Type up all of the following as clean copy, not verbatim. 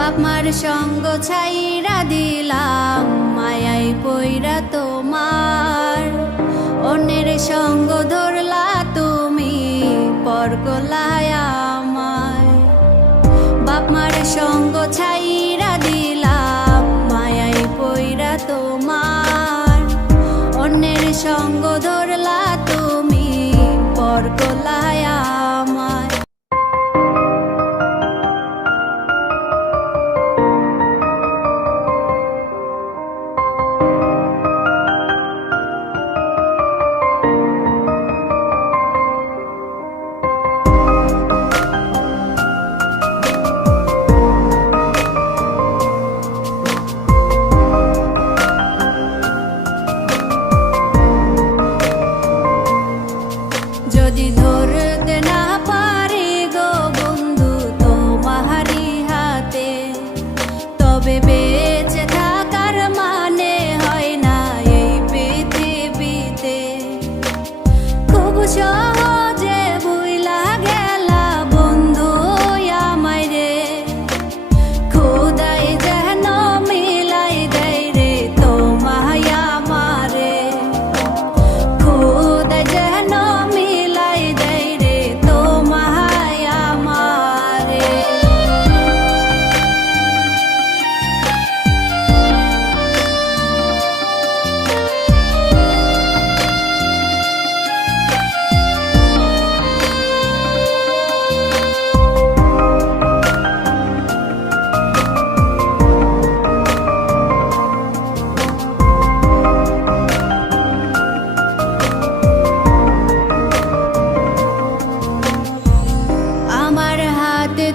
বাপ মার সঙ্গ ছাইরা দিলাম মায়াই পইরা তোমার। অন্যের সঙ্গ ধরলা তুমি পর করলায় আমায়। বাপ মার সঙ্গ ছাইরা দিলাম মায়াই পইরা তোমার। অন্যের সঙ্গ ধরলা তুমি পর করলায় আমায়। যদি ধরতে না পারি গো বন্ধু তোমারি হাতে, তবে বেঁচে থাকার মানে হয় না এই পৃথিবীতে। খুব সহজে ভুইলা গেলা বন্ধু আমায় রে, খোদাই যেন মিলাই দেয় রে তোমায় আমারে। খোদাই যেন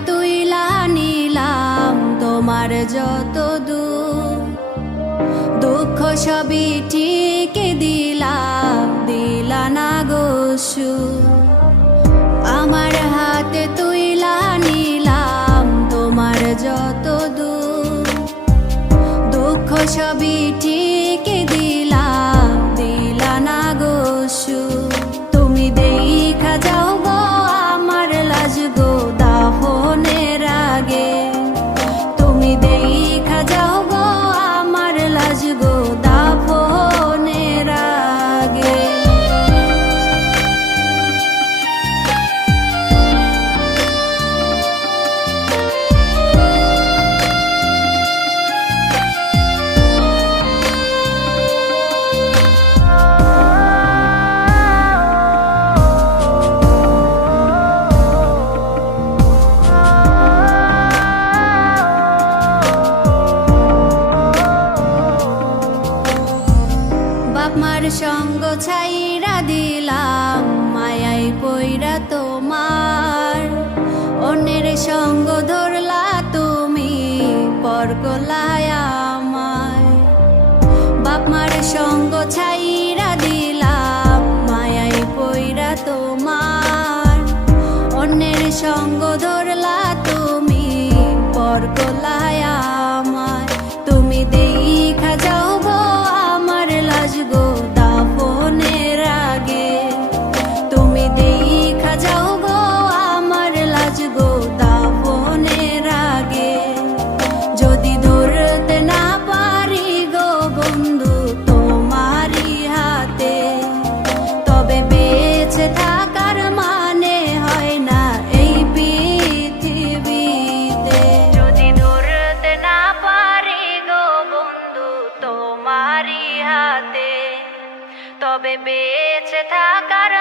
তুইলা নিলাম তোমার যত দুঃখ সবই ঠিক দিলা না গো সুখ। আমার হাতে তুইলা নিলাম তোমার যত দুঃখ সবই ঠিক দিলা না গো সুখ। তুমি দেখা যাও গো আমার লাজ গো দাফনের আগে, তুমি দেখা যাও গো আমার লাজ গো দাফনের আগে। বাপ মার সঙ্গ ছাইরা দিলাম মায়াই পইরা তোমার। অন্যের সঙ্গ ধরলা তুমি পর করলায় আমায়। বাপ মার সঙ্গ ছাইরা দিলাম মায়াই পইরা তোমার। অন্যের সঙ্গ ধরলা তুমি পর করলায় আমায়। তুমি দেখা যাও গো আমার লাজ গো দাফনের আগে, তুমি দেখা যাও গো আমার লাজ গো দাফনের আগে। যদি ধরতে না পারি গো বন্ধু তোমারি হাতে, তবে বেঁচে থাকার মানে হয় না এই পৃথিবীতে। যদি ধরতে না পারি গো বন্ধু তোমারি হাতে, তবে বেঁচে থাকার